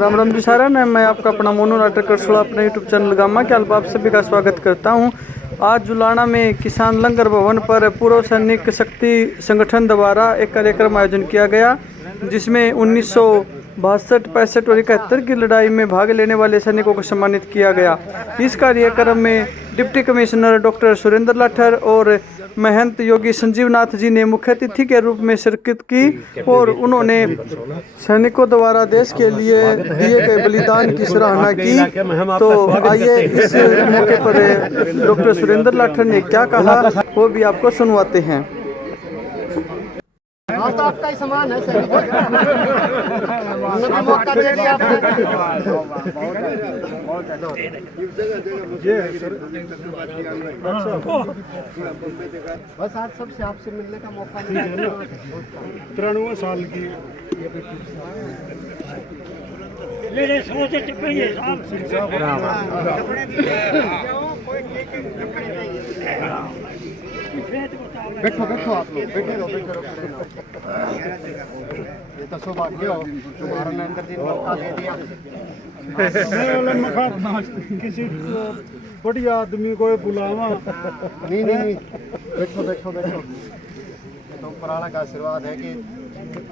राम राम जी सारा ने मैं आपका अपना मोनू नाटक करसोड़ा अपने यूट्यूब चैनल गामा के आप सभी का स्वागत करता हूं। आज जुलाना में किसान लंगर भवन पर पूर्व सैनिक शक्ति संगठन द्वारा एक कार्यक्रम आयोजन किया गया, जिसमें 1962, 65 और 71 की लड़ाई में भाग लेने वाले सैनिकों को सम्मानित किया गया। इस कार्यक्रम में deputy commissioner doctor Surender Lather और महंत योगी संजीवनाथ जी ने मुख्य अतिथि के रूप में शिरकत की और उन्होंने सैनिकों द्वारा देश के लिए दिए गए बलिदान की सराहना की। तो आइए इस मौके पर डॉक्टर सुरेंद्र लाठर ने क्या कहा वो भी आपको सुनवाते हैं। हाँ, तो आपका ही सामान है सर। मौका दे दिया आपने। बस आज सबसे आपसे मिलने का मौका मिला। 93 साल की बैठो बैठो आप लोग बैठे रहो ये तो सौभाग्य हो तुम्हारा नरेंद्र जी ने मौका दे दिया। किसी बड़ी आदमी को बुलावा नहीं बैठो बैठो बैठो। तो पुराना का आशीर्वाद है कि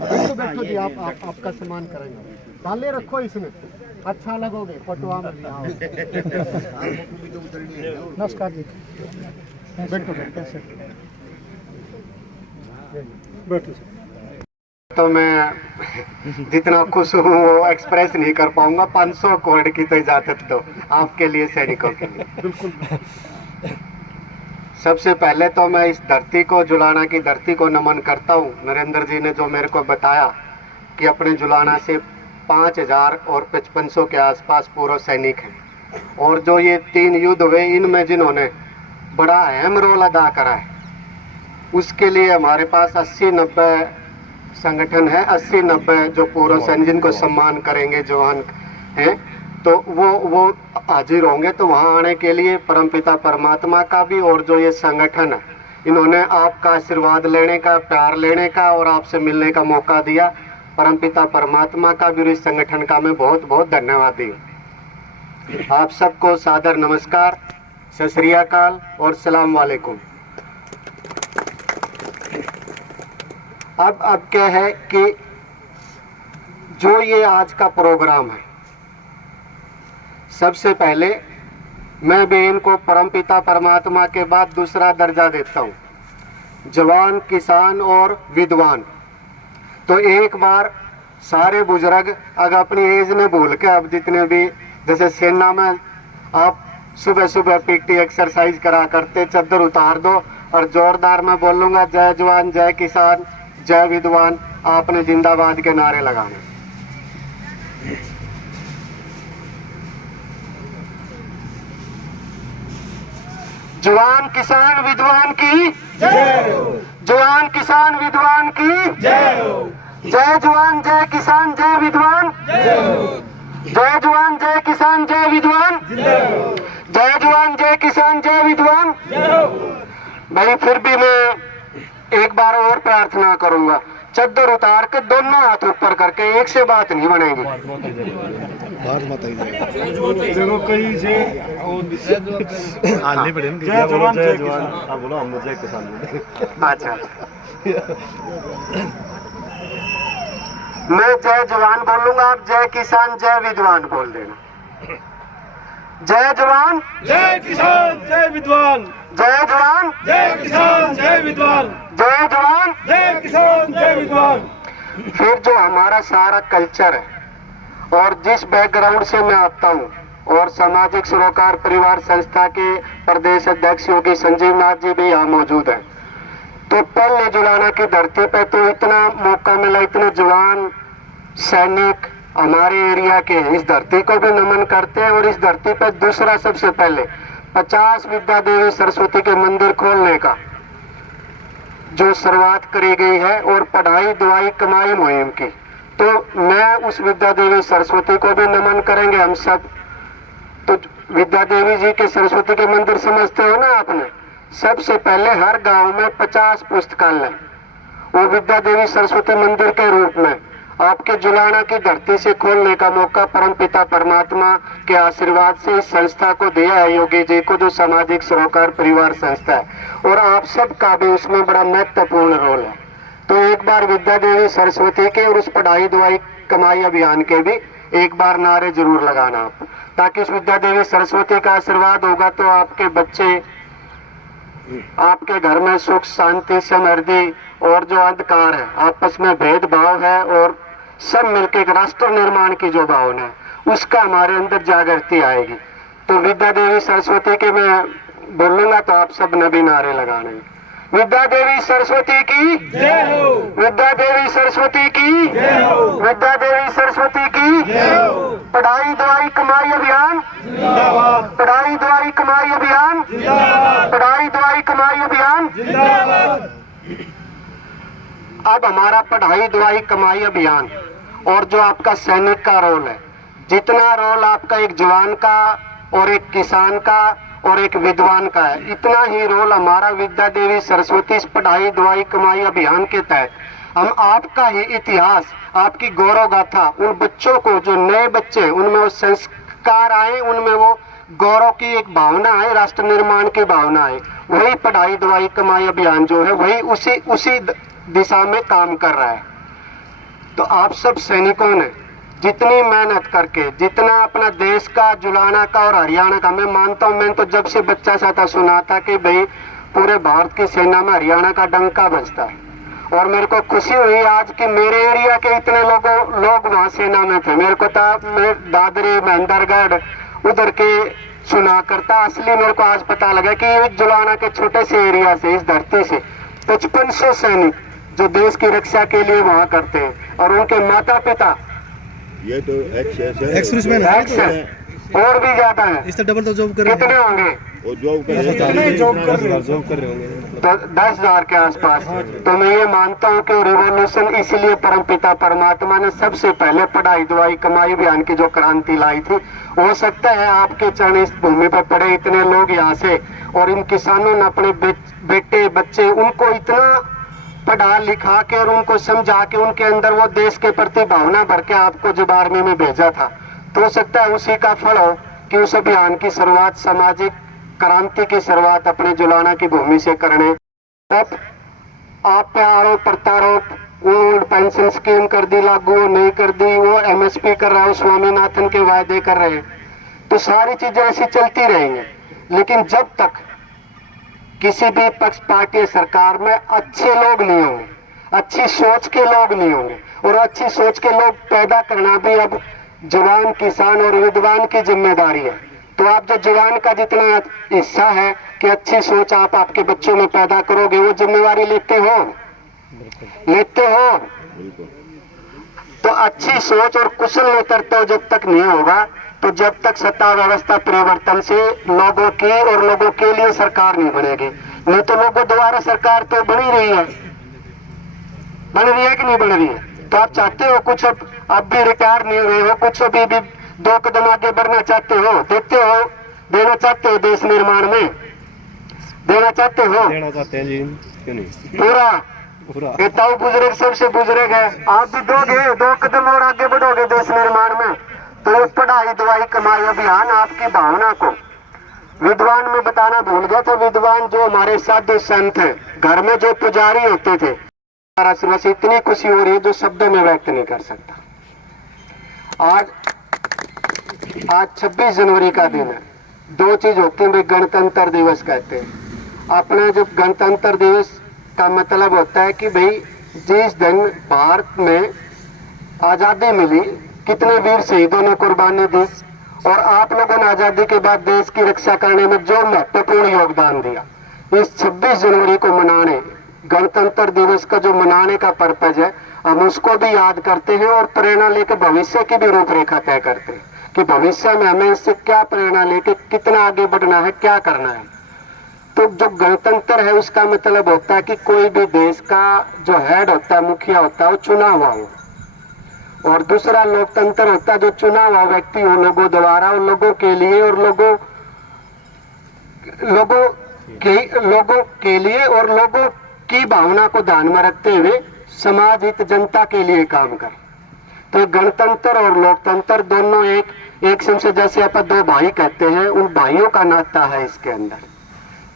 बैठो बैठो जी आपका सम्मान करेंगे। डाले रखो इसमें, अच्छा लगोगे पटुआ में। नमस्कार जी, बैठो कैसे बैठो। तो मैं जितना खुश हूँ वो एक्सप्रेस नहीं कर पाऊंगा। 500 करोड़ की तो इजाजत दो आपके लिए, सैनिकों के लिए। बिल्कुल। सबसे पहले तो मैं इस धरती को, जुलाना की धरती को नमन करता हूँ। नरेंद्र जी ने जो मेरे को बताया कि अपने जुलाना से 5000 और 5500 के आसपास पूर्व सैनिक हैं, और जो ये 3 युद्ध हुए इनमें जिन्होंने बड़ा अहम रोल अदा करा है, उसके लिए हमारे पास 80-90 संगठन है। 80-90 जो पूर्व सैनिक जिनको सम्मान करेंगे जवान हैं, तो वो हाजिर होंगे। तो वहाँ आने के लिए परमपिता परमात्मा का भी और जो ये संगठन है, इन्होंने आपका आशीर्वाद लेने का, प्यार लेने का और आपसे मिलने का मौका दिया। परमपिता परमात्मा का भी, इस संगठन का मैं बहुत बहुत धन्यवाद दिया। आप सबको सादर नमस्कार, सत श्री अकाल और सलाम वालेकुम। अब क्या है कि जो ये आज का प्रोग्राम है, सबसे पहले मैं भी इनको परमपिता परमात्मा के बाद दूसरा दर्जा देता हूँ, जवान, किसान और विद्वान। तो एक बार सारे बुजुर्ग अगर अपनी एज ने भूल के, अब जितने भी जैसे सेना में आप सुबह सुबह पीटी एक्सरसाइज करा करते, चद्दर उतार दो और जोरदार मैं बोलूँगा जय जवान, जय किसान, जय विद्वान, आपने जिंदाबाद के नारे लगाने। जवान किसान विद्वान की जय, जवान किसान विद्वान की जय, जय जवान जय किसान जय विद्वान, जय जवान जय किसान जय विद्वान, जय जवान जय किसान जय विद्वान। भाई फिर भी मैं एक बार और प्रार्थना करूंगा, चद्दर उतार के दोनों हाथ ऊपर करके, एक से बात नहीं बनेगी। देखो कहीं से जय जवान जय किसान, आप बोलो, हम जय किसान। अच्छा, मैं जय जवान बोलूंगा, आप जय किसान जय विद्वान बोल देना। जय जवान जय किसान जय विद्वान, जय जवान जय किसान जय विद्वान, जय जवान जय किसान जय विद्वान। फिर जो हमारा सारा कल्चर है और जिस बैकग्राउंड से मैं आता हूँ, और सामाजिक सरोकार परिवार संस्था के प्रदेश अध्यक्ष योगी संजीवनाथ जी भी यहाँ मौजूद हैं। तो पहले जुलाना की धरती पे तो इतना मौका मिला, इतने जवान सैनिक हमारे एरिया के, इस धरती को भी नमन करते हैं। और इस धरती पे दूसरा सबसे पहले 50 विद्या देवी सरस्वती के मंदिर खोलने का जो शुरुआत करी गई है, और पढ़ाई दवाई कमाई मुहिम की, तो मैं उस विद्या देवी सरस्वती को भी नमन करेंगे हम सब। तो विद्या देवी जी के सरस्वती के मंदिर समझते हो ना आपने, सबसे पहले हर गांव में 50 पुस्तकालय वो विद्या देवी सरस्वती मंदिर के रूप में आपके जुलाना की धरती से खोलने का मौका परम पिता परमात्मा के आशीर्वाद से इस संस्था को दिया है योगी जी को, जो सामाजिक सरोकार परिवार संस्था है, और आप सबका भी उसमें बड़ा महत्वपूर्ण रोल है। तो एक बार विद्या देवी सरस्वती के और उस पढ़ाई दवाई कमाई अभियान के भी एक बार नारे जरूर लगाना आप, ताकि उस विद्या देवी सरस्वती का आशीर्वाद होगा तो आपके बच्चे, आपके घर में सुख शांति समृद्धि और जो अंधकार है, आपस में भेदभाव है और सब मिलकर एक राष्ट्र निर्माण की जो भावना है उसका हमारे अंदर जागृति आएगी। तो विद्या देवी सरस्वती के मैं बोलूंगा तो आप सब नबी नारे लगाने। विद्या देवी सरस्वती की जय हो, विद्या देवी सरस्वती की जय हो, विद्या देवी सरस्वती की जय हो। पढ़ाई दवाई कमाई अभियान जिंदाबाद, पढ़ाई दवाई कमाई अभियान जिंदाबाद, पढ़ाई दवाई कमाई अभियान जिंदाबाद। अब हमारा पढ़ाई दवाई कमाई अभियान और जो आपका सैनिक का रोल है, जितना रोल आपका एक जवान का और एक किसान का और एक विद्वान का है, इतना ही रोल हमारा विद्या देवी सरस्वती इस पढ़ाई दवाई कमाई अभियान के तहत हम आपका ही इतिहास, आपकी गौरव गाथा, उन बच्चों को जो नए बच्चे हैं उनमें वो संस्कार आए, उनमें वो गौरव की एक भावना आए, राष्ट्र निर्माण की भावना आए, वही पढ़ाई दवाई कमाई अभियान जो है वही उसी दिशा में काम कर रहा है। तो आप सब सैनिकों ने जितनी मेहनत करके, जितना अपना देश का, जुलाना का और हरियाणा का, मैं मानता हूँ, मैं तो जब से बच्चा सा था सुना था कि भाई पूरे भारत की सेना में हरियाणा का डंका बजता है, और मेरे को खुशी हुई आज कि मेरे एरिया के इतने लोग वहाँ सेना में थे। मेरे को था मैं दादरी महेंद्रगढ़ उधर के सुना करता, असली मेरे को आज पता लगा कि ये जुलाना के छोटे से एरिया से, इस धरती से 5500 सैनिक जो देश की रक्षा के लिए वहाँ करते हैं, और उनके माता पिता ये तो एक्स है और भी ज्यादा है, इससे डबल तो जॉब कर रहे कितने होंगे? वो जॉब कर रहे होंगे तो 10,000 के आसपास। तो मैं ये मानता हूँ कि रिवॉल्यूशन इसलिए परम पिता परमात्मा ने सबसे पहले पढ़ाई दवाई कमाई अभियान की जो क्रांति लाई थी, हो सकता है आपके चरण इस भूमि पर पड़े इतने लोग यहाँ से, और इन किसानों ने अपने बेटे बच्चे उनको इतना पढ़ा लिखा के और उनको समझा के उनके अंदर वो देश के प्रति भावना भर के आपको जब आर्मी में भेजा था, तो हो सकता है उसी का फल हो कि उस अभियान की शुरुआत, सामाजिक क्रांति की शुरुआत अपने जुलाना की भूमि से करने। तब आप पे आरोप प्रत्यारोप, वो पेंशन स्कीम कर दी लागू, नहीं कर दी, वो MSP कर रहा है, स्वामीनाथन के वायदे कर रहे हैं, तो सारी चीजें ऐसी चलती रहेंगी। लेकिन जब तक किसी भी पक्ष पार्टी सरकार में अच्छे लोग नहीं होंगे, अच्छी सोच के लोग नहीं होंगे, और अच्छी सोच के लोग पैदा करना भी अब जवान, किसान और विद्वान की जिम्मेदारी है। तो आप जो जवान का जितना हिस्सा है कि अच्छी सोच आप आपके बच्चों में पैदा करोगे, वो जिम्मेवारी लेते हो। तो अच्छी सोच और कुशल नेतृत्व जब तक नहीं होगा, तो जब तक सत्ता व्यवस्था परिवर्तन से लोगों की और लोगों के लिए सरकार नहीं बनेगी, नहीं तो लोगों द्वारा सरकार तो बन रही है कि नहीं बन रही है। तो आप चाहते हो कुछ, अब भी रिटायर नहीं हुए हो, कुछ अभी भी 2 कदम आगे बढ़ना चाहते हो, देना चाहते हो, देश निर्माण में देना चाहते हैं जी, क्यों नहीं पूरा ये ताऊ बुजुर्ग सबसे बुजुर्ग है, आप भी दोगे, 2 कदम और आगे बढ़ोगे देश निर्माण में। तो ये पढ़ाई दवाई कमाई अभियान आपकी भावना को, विद्वान में बताना भूल गया था, विद्वान जो हमारे साधु संत हैं, घर में जो पुजारी होते थे, से इतनी खुशी हो रही है जो शब्दों में व्यक्त नहीं कर सकता। आज 26 जनवरी का दिन है, 2 चीज होती है, गणतंत्र दिवस कहते हैं। अपना जब गणतंत्र दिवस का मतलब होता है कि भाई जिस दिन भारत में आजादी मिली, कितने वीर शहीदों ने कुर्बानी दी, और आप लोगों ने आजादी के बाद देश की रक्षा करने में जो महत्वपूर्ण योगदान दिया, इस 26 जनवरी को मनाने, गणतंत्र दिवस का जो मनाने का पर्पज है, हम उसको भी याद करते हैं और प्रेरणा लेकर भविष्य की भी रूपरेखा तय करते हैं कि भविष्य में हमें इससे क्या प्रेरणा लेके कितना आगे बढ़ना है, क्या करना है। तो जो गणतंत्र है उसका मतलब होता है कि कोई भी देश का जो हेड होता है, मुखिया होता है, वो चुना हुआ हो, और दूसरा लोकतंत्र होता है जो चुना हुआ व्यक्ति उन लोगों द्वारा, उन लोगों के लिए और लोगों के लिए और लोगों की भावना को ध्यान में रखते हुए समाज हित जनता के लिए काम कर। तो गणतंत्र और लोकतंत्र दोनों एक से, जैसे अपन दो भाई कहते हैं, उन भाइयों का नाता है इसके अंदर।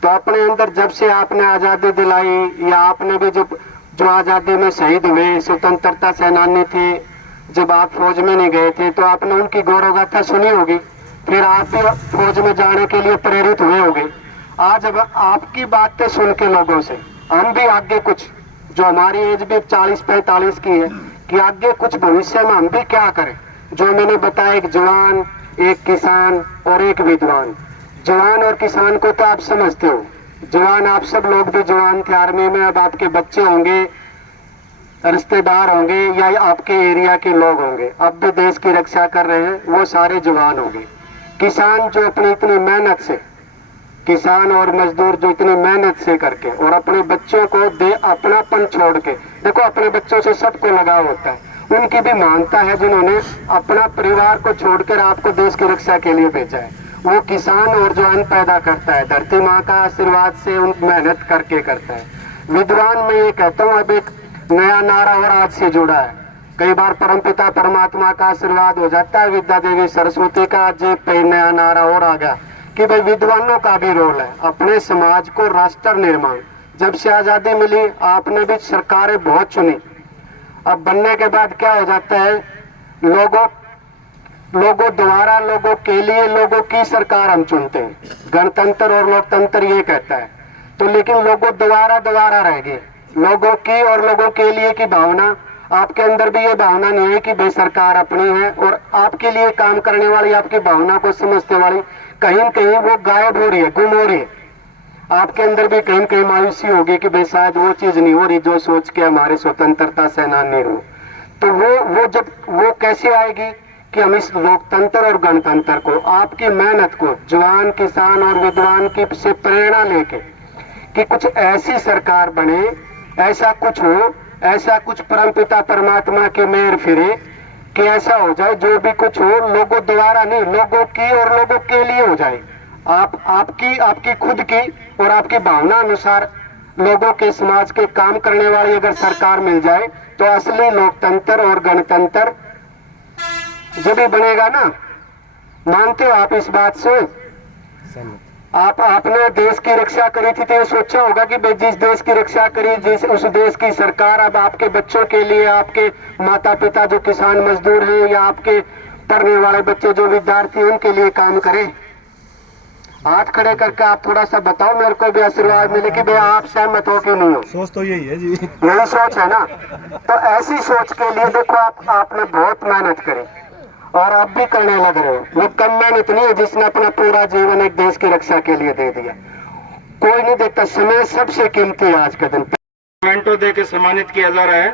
तो अपने अंदर जब से आपने आजादी दिलाई, या आपने भी जो आजादी में शहीद हुए स्वतंत्रता सेनानी थे, जब आप फौज में नहीं गए थे तो आपने उनकी गौरव गाथा सुनी होगी, फिर आप भी फौज में जाने के लिए प्रेरित हुए होंगे। आज अब आपकी बातें सुन के लोगों से हम भी आगे कुछ, जो हमारी एज भी 40-45 की है, कि आगे कुछ भविष्य में हम भी क्या करें। जो मैंने बताया, एक जवान, एक किसान और एक विद्वान। जवान और किसान को तो आप समझते हो, जवान आप सब लोग भी जवान थे आर्मी में, अब आपके बच्चे होंगे, रिश्तेदार होंगे, या आपके एरिया के लोग होंगे, अब भी देश की रक्षा कर रहे हैं, वो सारे जवान होंगे। किसान जो अपनी इतनी मेहनत से, किसान और मजदूर जो इतनी मेहनत से करके और अपने बच्चों को अपनापन छोड़ के, देखो अपने बच्चों से सबको लगाव होता है, उनकी भी मानता है जिन्होंने अपना परिवार को छोड़कर आपको देश की रक्षा के लिए भेजा है। वो किसान और जो अन्न पैदा करता है, धरती माँ का आशीर्वाद से उन मेहनत करके करता है। विद्वान में ये कहता हूँ, अब एक नया नारा और आज से जुड़ा है। कई बार परमपिता परमात्मा का आशीर्वाद हो जाता है, विद्या देवी सरस्वती का, आज एक नया नारा और आ गया कि भाई विद्वानों का भी रोल है अपने समाज को राष्ट्र निर्माण। जब से आजादी मिली आपने भी सरकारें बहुत चुनी, अब बनने के बाद क्या हो जाता है, लोगों द्वारा, लोगों के लिए, लोगों की सरकार हम चुनते हैं। गणतंत्र और लोकतंत्र ये कहता है, तो लेकिन लोगों द्वारा रह गए, लोगों की और लोगों के लिए की भावना। आपके अंदर भी ये भावना नहीं है कि भाई सरकार अपनी है और आपके लिए काम करने वाली, आपकी भावना को समझने वाली कहीं कहीं वो गायब हो रही है, गुम हो रही है। आपके अंदर भी कहीं कहीं मायूसी होगी कि भाई शायद वो चीज नहीं हो रही जो सोच के हमारे स्वतंत्रता सेनानी हो। तो वो कैसे आएगी कि हम इस लोकतंत्र और गणतंत्र को, आपकी मेहनत को, जवान, किसान और विद्वान की से प्रेरणा लेके कि कुछ ऐसी सरकार बने, ऐसा कुछ हो, ऐसा कुछ परमपिता परमात्मा की मेहर फिरे कि ऐसा हो जाए, जो भी कुछ हो लोगों द्वारा नहीं, लोगों की और लोगों के लिए हो जाए। आपकी खुद की और आपकी भावना अनुसार लोगों के, समाज के काम करने वाली अगर सरकार मिल जाए तो असली लोकतंत्र और गणतंत्र जब भी बनेगा ना। मानते हो आप इस बात से? आपने देश की रक्षा करी थी तो ये सोचा होगा कि भाई जिस देश की रक्षा करी, जिस उस देश की सरकार अब आपके बच्चों के लिए, आपके माता पिता जो किसान मजदूर हैं, या आपके पढ़ने वाले बच्चे जो विद्यार्थी उनके लिए काम करे। हाथ खड़े करके आप थोड़ा सा बताओ, मेरे को भी आशीर्वाद मिले कि भाई आप सहमत हो कि नहीं हो। सोच तो यही है जी, यही सोच है ना। तो ऐसी सोच के लिए देखो आपने बहुत मेहनत करी और आप भी करने लग रहे हो। वो कम मेहनत नहीं है जिसने अपना पूरा जीवन एक देश की रक्षा के लिए दे दिया। कोई नहीं देता, समय सबसे कीमती है आज के दिन। मेंटो दे के सम्मानित किया जा रहा है।